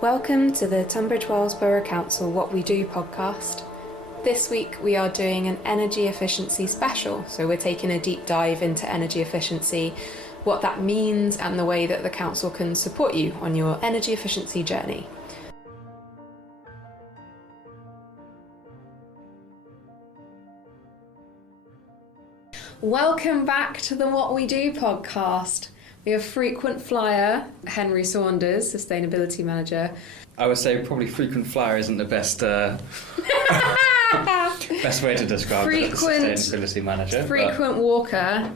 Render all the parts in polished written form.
Welcome to the Tunbridge Wells Borough Council What We Do podcast. This week we are doing an energy efficiency special, so we're taking a deep dive into energy efficiency, what that means and the way that the council can support you on your energy efficiency journey. Welcome back to the What We Do podcast. We have frequent flyer Henry Saunders, Sustainability Manager. I would say probably frequent flyer isn't the best best way to describe it as a Sustainability Manager. Frequent walker.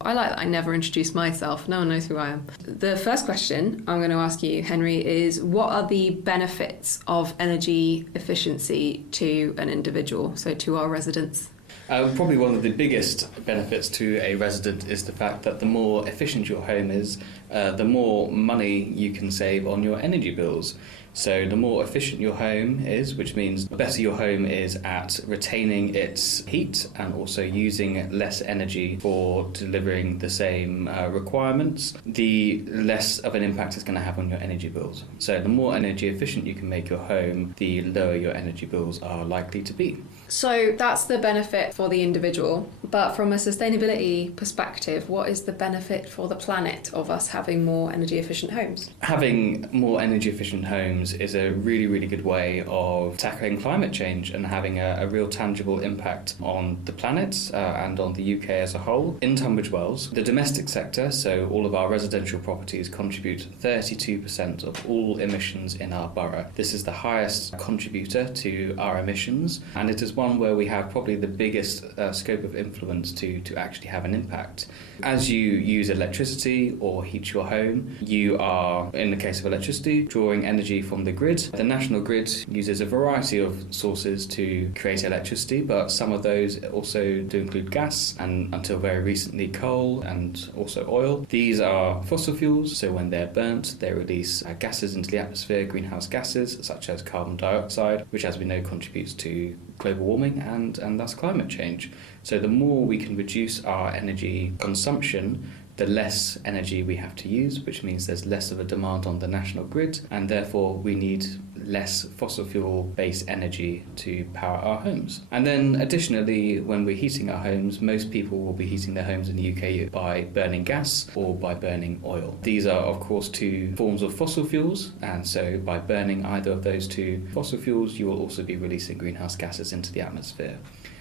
I like that I never introduced myself. No one knows who I am. The first question I'm going to ask you, Henry, is what are the benefits of energy efficiency to an individual, so to our residents? Probably one of the biggest benefits to a resident is the fact that the more efficient your home is, the more money you can save on your energy bills. So the more efficient your home is, which means the better your home is at retaining its heat and also using less energy for delivering the same requirements, the less of an impact it's going to have on your energy bills. So the more energy efficient you can make your home, the lower your energy bills are likely to be. So that's the benefit for the individual, but from a sustainability perspective, what is the benefit for the planet of us having more energy efficient homes? Having more energy efficient homes is a really, really good way of tackling climate change and having a real tangible impact on the planet and on the UK as a whole. In Tunbridge Wells, the domestic sector, so all of our residential properties, contribute 32% of all emissions in our borough. This is the highest contributor to our emissions, and it is one where we have probably the biggest scope of influence to actually have an impact. As you use electricity or heat your home, you are, in the case of electricity, drawing energy from the grid. The national grid uses a variety of sources to create electricity, but some of those also do include gas and, until very recently, coal and also oil. These are fossil fuels, so when they're burnt, they release gases into the atmosphere, greenhouse gases such as carbon dioxide, which, as we know, contributes to global warming and thus climate change. So the more we can reduce our energy consumption, the less energy we have to use, which means there's less of a demand on the national grid, and therefore we need less fossil fuel-based energy to power our homes. And then additionally, when we're heating our homes, most people will be heating their homes in the UK by burning gas or by burning oil. These are, of course, two forms of fossil fuels, and so by burning either of those two fossil fuels, you will also be releasing greenhouse gases into the atmosphere.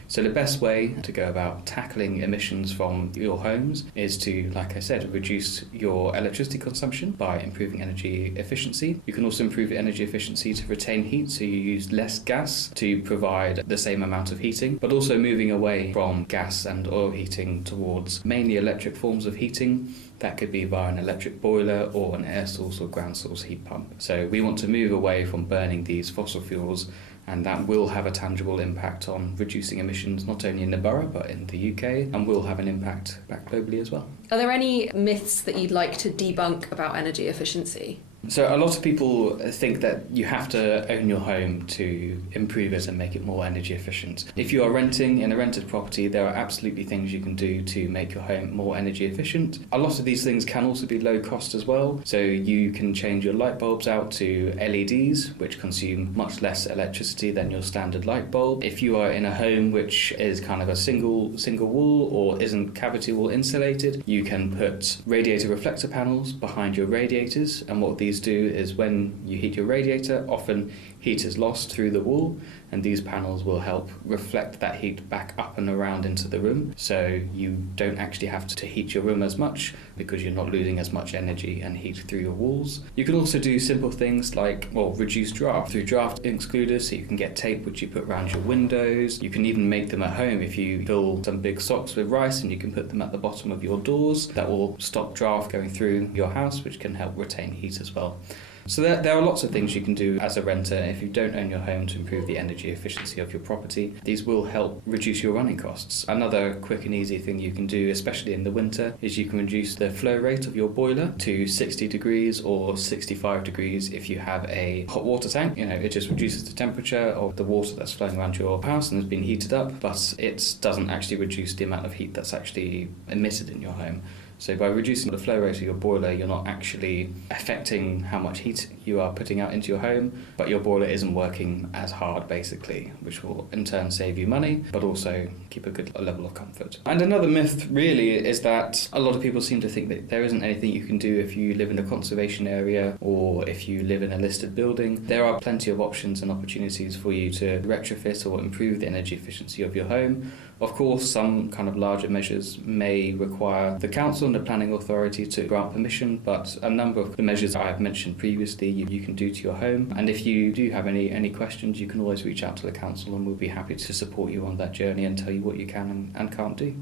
So the best way to go about tackling emissions from your homes is to, like I said, reduce your electricity consumption by improving energy efficiency. You can also improve energy efficiency to retain heat, so you use less gas to provide the same amount of heating, but also moving away from gas and oil heating towards mainly electric forms of heating. That could be via an electric boiler or an air source or ground source heat pump. So we want to move away from burning these fossil fuels, and that will have a tangible impact on reducing emissions not only in the borough but in the UK, and will have an impact back globally as well. Are there any myths that you'd like to debunk about energy efficiency? So a lot of people think that you have to own your home to improve it and make it more energy efficient. If you are renting in a rented property, there are absolutely things you can do to make your home more energy efficient. A lot of these things can also be low cost as well. So you can change your light bulbs out to LEDs, which consume much less electricity than your standard light bulb. If you are in a home which is kind of a single wall or isn't cavity wall insulated, you can put radiator reflector panels behind your radiators, and what these do is when you heat your radiator, often heat is lost through the wall, and these panels will help reflect that heat back up and around into the room, so you don't actually have to heat your room as much because you're not losing as much energy and heat through your walls. You can also do simple things like, reduce draft through draft excluders, so you can get tape which you put around your windows. You can even make them at home if you fill some big socks with rice, and you can put them at the bottom of your doors. That will stop draft going through your house, which can help retain heat as well. So there are lots of things you can do as a renter if you don't own your home to improve the energy efficiency of your property. These will help reduce your running costs. Another quick and easy thing you can do, especially in the winter, is you can reduce the flow rate of your boiler to 60 degrees or 65 degrees if you have a hot water tank. It just reduces the temperature of the water that's flowing around your house and has been heated up, but it doesn't actually reduce the amount of heat that's actually emitted in your home. So by reducing the flow rate of your boiler, you're not actually affecting how much heat you are putting out into your home, but your boiler isn't working as hard, basically, which will in turn save you money, but also keep a good level of comfort. And another myth really is that a lot of people seem to think that there isn't anything you can do if you live in a conservation area or if you live in a listed building. There are plenty of options and opportunities for you to retrofit or improve the energy efficiency of your home. Of course, some kind of larger measures may require the council and the planning authority to grant permission, but a number of the measures I have mentioned previously you can do to your home. And if you do have any questions, you can always reach out to the council and we'll be happy to support you on that journey and tell you what you can and can't do.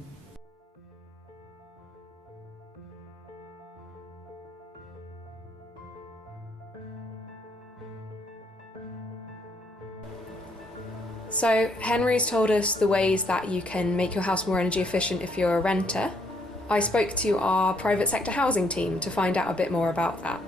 So Henry's told us the ways that you can make your house more energy efficient if you're a renter. I spoke to our private sector housing team to find out a bit more about that.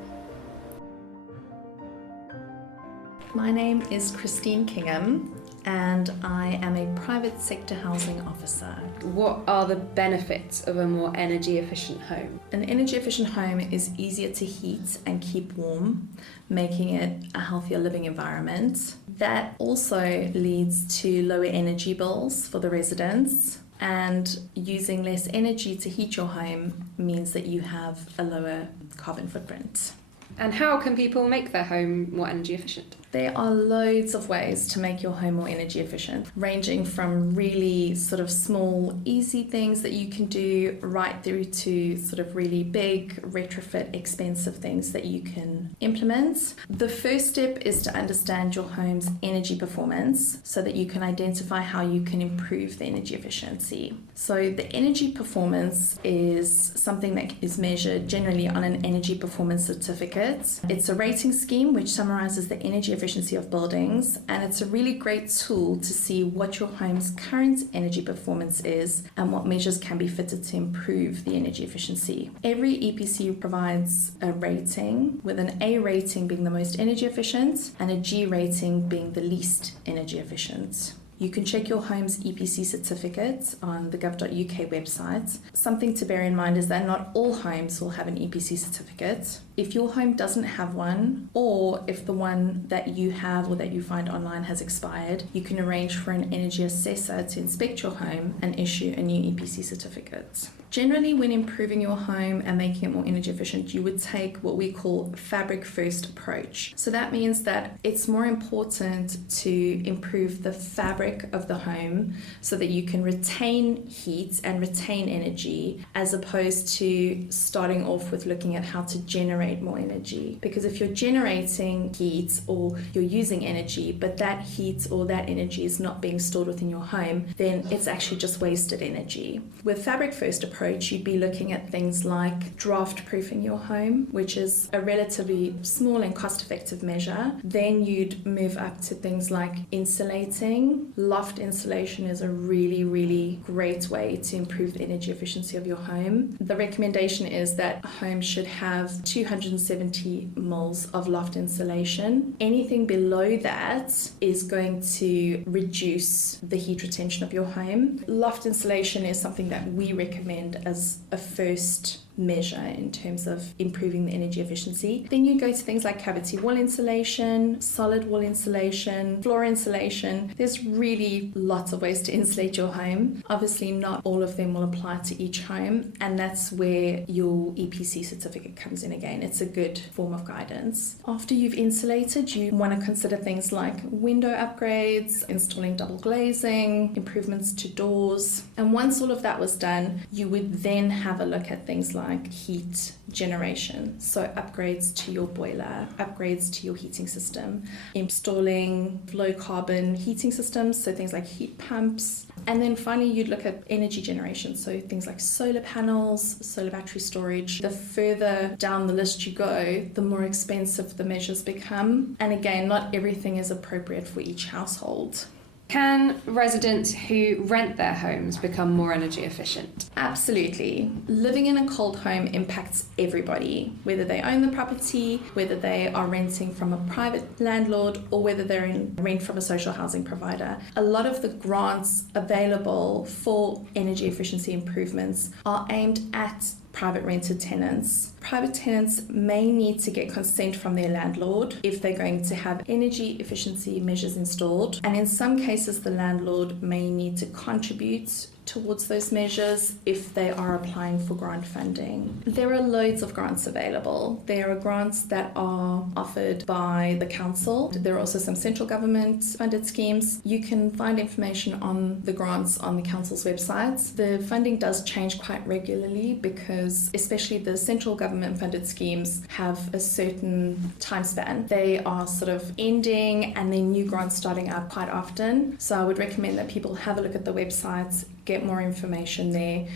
My name is Christine Kingham and I am a private sector housing officer. What are the benefits of a more energy efficient home? An energy efficient home is easier to heat and keep warm, making it a healthier living environment. That also leads to lower energy bills for the residents, and using less energy to heat your home means that you have a lower carbon footprint. And how can people make their home more energy efficient? There are loads of ways to make your home more energy efficient, ranging from really sort of small, easy things that you can do right through to sort of really big, retrofit, expensive things that you can implement. The first step is to understand your home's energy performance so that you can identify how you can improve the energy efficiency. So the energy performance is something that is measured generally on an energy performance certificate. It's a rating scheme which summarizes the energy efficiency of buildings, and it's a really great tool to see what your home's current energy performance is and what measures can be fitted to improve the energy efficiency. Every EPC provides a rating, with an A rating being the most energy efficient and a G rating being the least energy efficient. You can check your home's EPC certificate on the gov.uk website. Something to bear in mind is that not all homes will have an EPC certificate. If your home doesn't have one, or if the one that you have or that you find online has expired, you can arrange for an energy assessor to inspect your home and issue a new EPC certificate. Generally, when improving your home and making it more energy efficient, you would take what we call a fabric first approach. So that means that it's more important to improve the fabric of the home so that you can retain heat and retain energy, as opposed to starting off with looking at how to generate more energy. Because if you're generating heat or you're using energy, but that heat or that energy is not being stored within your home, then it's actually just wasted energy. With fabric first approach, you'd be looking at things like draft proofing your home, which is a relatively small and cost-effective measure. Then you'd move up to things like insulating. Loft insulation is a really, really great way to improve the energy efficiency of your home. The recommendation is that a home should have 270 mils of loft insulation. Anything below that is going to reduce the heat retention of your home. Loft insulation is something that we recommend as a first measure in terms of improving the energy efficiency. Then you go to things like cavity wall insulation, solid wall insulation, floor insulation. There's really lots of ways to insulate your home. Obviously, not all of them will apply to each home, and that's where your EPC certificate comes in again. It's a good form of guidance. After you've insulated, you want to consider things like window upgrades, installing double glazing, improvements to doors. And once all of that was done, you would then have a look at things like heat generation, so upgrades to your boiler, upgrades to your heating system, installing low carbon heating systems, so things like heat pumps. And then finally you'd look at energy generation, so things like solar panels, solar battery storage. The further down the list you go, the more expensive the measures become, and again, not everything is appropriate for each household. Can residents who rent their homes become more energy efficient? Absolutely. Living in a cold home impacts everybody, whether they own the property, whether they are renting from a private landlord, or whether they're in rent from a social housing provider. A lot of the grants available for energy efficiency improvements are aimed at private rented tenants. Private tenants may need to get consent from their landlord if they're going to have energy efficiency measures installed, and in some cases the landlord may need to contribute towards those measures if they are applying for grant funding. There are loads of grants available. There are grants that are offered by the council. There are also some central government funded schemes. You can find information on the grants on the council's websites. The funding does change quite regularly because especially the central government funded schemes have a certain time span. They are sort of ending and then new grants starting up quite often. So I would recommend that people have a look at the websites, get more information there.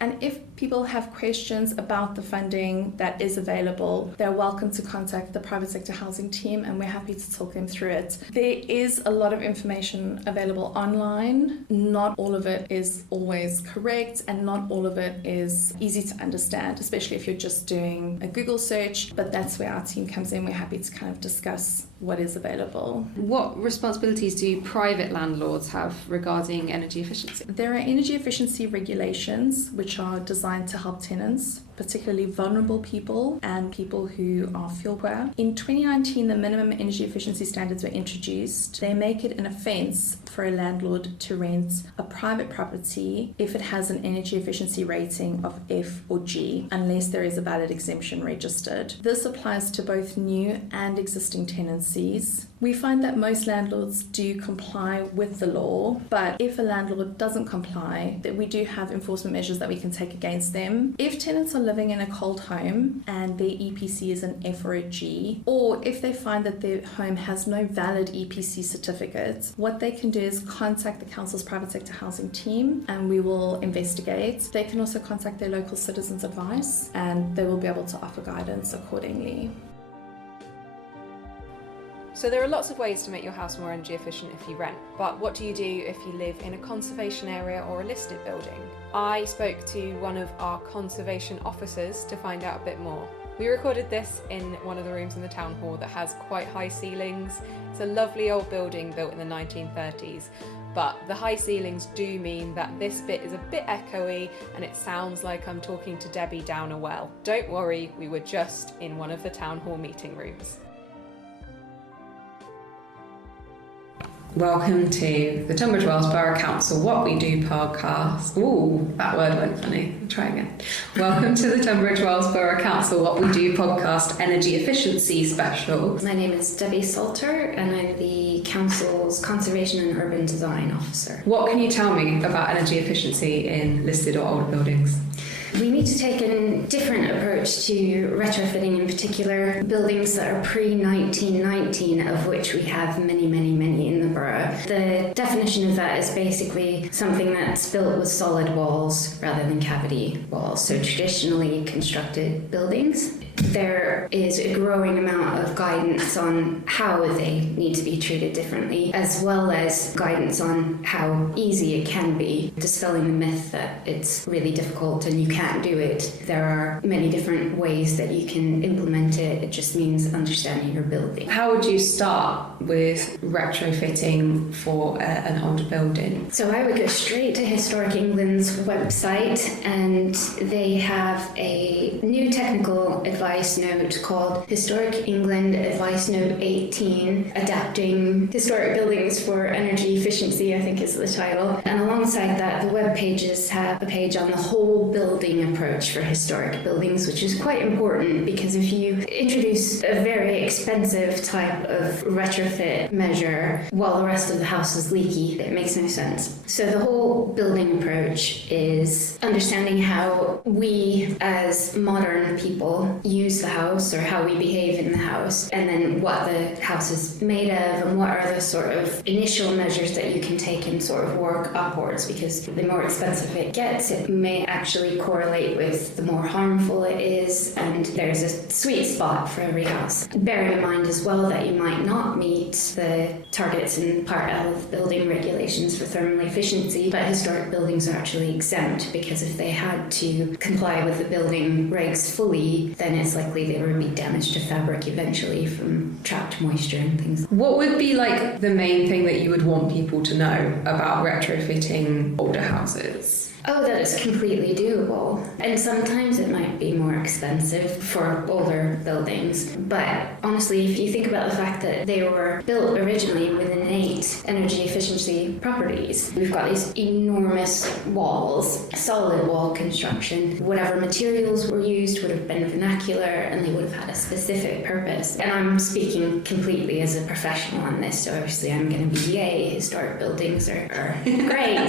And if people have questions about the funding that is available, they're welcome to contact the private sector housing team and we're happy to talk them through it. There is a lot of information available online. Not all of it is always correct and not all of it is easy to understand, especially if you're just doing a Google search, but that's where our team comes in. We're happy to kind of discuss what is available. What responsibilities do private landlords have regarding energy efficiency? There are energy efficiency regulations which are designed to help tenants, particularly vulnerable people and people who are fuel poor. In 2019, the minimum energy efficiency standards were introduced. They make it an offence for a landlord to rent a private property if it has an energy efficiency rating of F or G, unless there is a valid exemption registered. This applies to both new and existing tenancies. We find that most landlords do comply with the law, but if a landlord doesn't comply, that we do have enforcement measures that we can take against them. If tenants are living in a cold home and their EPC is an F or a G, or if they find that their home has no valid EPC certificate, what they can do is contact the council's private sector housing team and we will investigate. They can also contact their local citizens advice and they will be able to offer guidance accordingly. So there are lots of ways to make your house more energy efficient if you rent, but what do you do if you live in a conservation area or a listed building? I spoke to one of our conservation officers to find out a bit more. We recorded this in one of the rooms in the town hall that has quite high ceilings. It's a lovely old building built in the 1930s, but the high ceilings do mean that this bit is a bit echoey and it sounds like I'm talking to Debbie down a well. Don't worry, we were just in one of the town hall meeting rooms. Welcome to the Tunbridge Wells Borough Council What We Do podcast. Ooh, that word went funny. Try again. Welcome to the Tunbridge Wells Borough Council What We Do podcast Energy Efficiency Special. My name is Debbie Salter and I'm the Council's Conservation and Urban Design Officer. What can you tell me about energy efficiency in listed or older buildings? We need to take a different approach to retrofitting, in particular buildings that are pre-1919, of which we have many in the borough. The definition of that is basically something that's built with solid walls rather than cavity walls, so traditionally constructed buildings. There is a growing amount of guidance on how they need to be treated differently, as well as guidance on how easy it can be, dispelling the myth that it's really difficult and you can't do it. There are many different ways that you can implement it. It just means understanding your building. How would you start with retrofitting for an older building? So I would go straight to Historic England's website, and they have a new technical advice note called Historic England Advice Note 18, Adapting Historic Buildings for Energy Efficiency, I think is the title. And alongside that, the web pages have a page on the whole building approach for historic buildings, which is quite important because if you introduce a very expensive type of retrofit measure while the rest of the house is leaky, it makes no sense. So the whole building approach is understanding how we as modern people use the house or how we behave in the house, and then what the house is made of and what are the sort of initial measures that you can take and sort of work upwards, because the more expensive it gets, it may actually correlate with the more harmful it is, and there's a sweet spot for every house. Bearing in mind as well that you might not meet the targets in Part L of building regulations for thermal efficiency, but historic buildings are actually exempt because if they had to comply with the building regs fully, then it's likely they would be damaged to fabric eventually from trapped moisture and things. What would be like the main thing that you would want people to know about retrofitting older houses? Oh, that is completely doable. And sometimes it might be more expensive for older buildings. But honestly, if you think about the fact that they were built originally with innate energy efficiency properties, we've got these enormous walls, solid wall construction. Whatever materials were used would have been vernacular and they would have had a specific purpose. And I'm speaking completely as a professional on this, so obviously I'm going to be yay, historic buildings are great.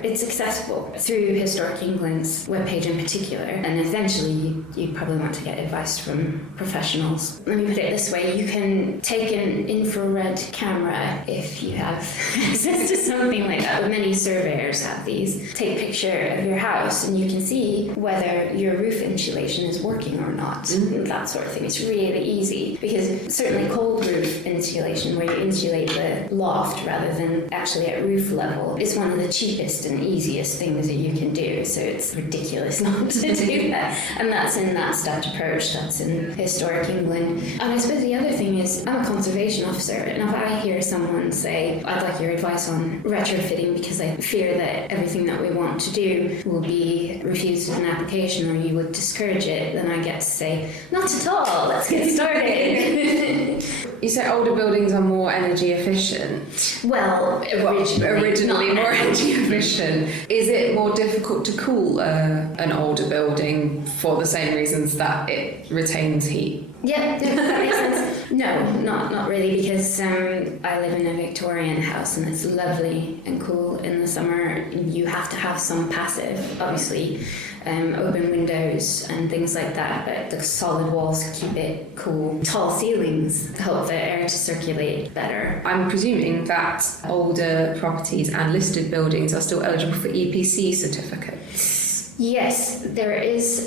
It's accessible through Historic England's webpage in particular, and eventually you probably want to get advice from professionals. Let me put it this way, you can take an infrared camera if you have access to something like that. Many surveyors have these. Take a picture of your house and you can see whether your roof insulation is working or not. That sort of thing. It's really easy because certainly cold roof insulation, where you insulate the loft rather than actually at roof level, is one of the cheapest and easiest things that you can do. So it's ridiculous not to do that. And that's in that stat approach, that's in Historic England. And I suppose the other thing is, I'm a conservation officer, and if I hear someone say, I'd like your advice on retrofitting because I fear that everything that we want to do will be refused as an application or you would discourage it, then I get to say, not at all, let's get started. You say older buildings are more energy efficient. Well, originally more energy efficient. Is it more difficult to cool an older building for the same reasons that it retains heat? Yeah, that makes sense. No, not really, because I live in a Victorian house and it's lovely and cool in the summer. You have to have some passive, obviously, open windows and things like that, but the solid walls keep it cool. Tall ceilings help the air to circulate better. I'm presuming that older properties and listed buildings are still eligible for EPC certificates. Yes, there is.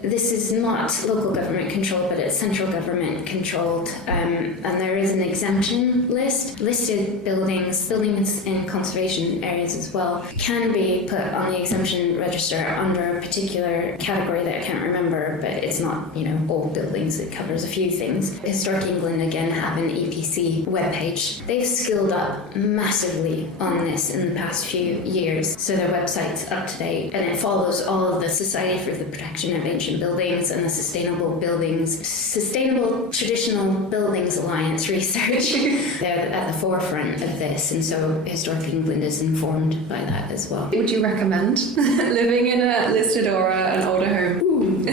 This is not local government controlled, but it's central government controlled, and there is an exemption list. Listed buildings in conservation areas as well, can be put on the exemption register under a particular category that I can't remember, but it's not, old buildings. It covers a few things. Historic England again have an EPC webpage. They've skilled up massively on this in the past few years, so their website's up to date, and it follows all of the Society for the Protection of Ancient Buildings and the Sustainable Traditional Buildings Alliance research. They're at the forefront of this, and so Historic England is informed by that as well. Would you recommend living in a listed or an older home?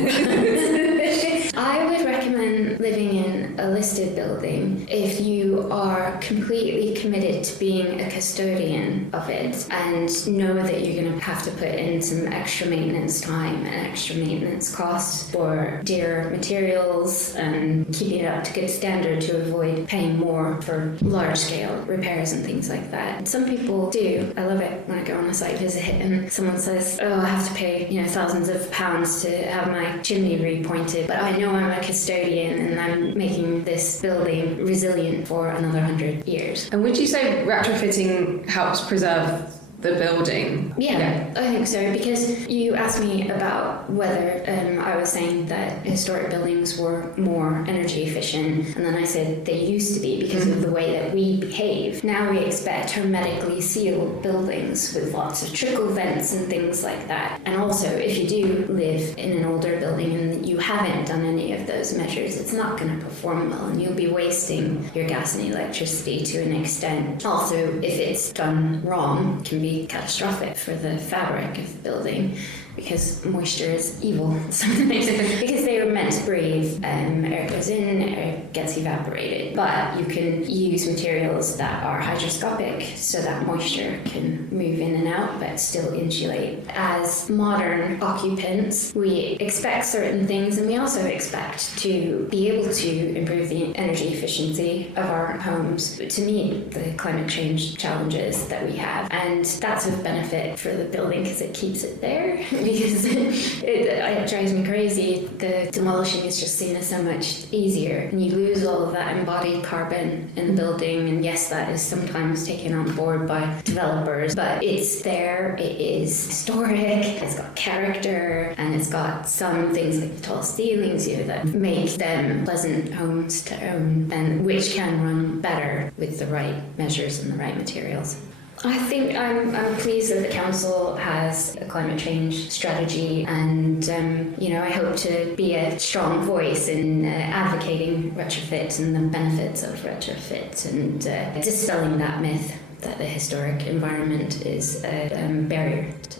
I would recommend living in a listed building if you are completely committed to being a custodian of it and know that you're going to have to put in some extra maintenance time and extra maintenance costs for dear materials and keeping it up to good standard to avoid paying more for large-scale repairs and things like that. Some people do. I love it when I go on a site visit and someone says, I have to pay thousands of pounds to have my chimney repointed, but I know I'm a custodian and I'm making this building resilient for another 100 years. And would you say retrofitting helps preserve the building? Yeah, I think so, because you asked me about whether I was saying that historic buildings were more energy efficient, and then I said they used to be because of the way that we behave. Now we expect hermetically sealed buildings with lots of trickle vents and things like that. And also, if you do live in an older building and you haven't done any of those measures, it's not going to perform well, and you'll be wasting your gas and electricity to an extent. Also, if it's done wrong, it can be catastrophic for the fabric of the building, because moisture is evil sometimes. Because they were meant to breathe, air goes in, air gets evaporated. But you can use materials that are hygroscopic so that moisture can move in and out but still insulate. As modern occupants, we expect certain things, and we also expect to be able to improve the energy efficiency of our homes to meet the climate change challenges that we have. And that's a benefit for the building because it keeps it there. Because it drives me crazy. The demolishing is just seen as so much easier, and you lose all of that embodied carbon in the building. And yes, that is sometimes taken on board by developers, but it's there, it is historic, it's got character, and it's got some things like the tall ceilings that make them pleasant homes to own, and which can run better with the right measures and the right materials. I think I'm pleased that the council has a climate change strategy, and I hope to be a strong voice in advocating retrofit and the benefits of retrofit, and dispelling that myth that the historic environment is a barrier to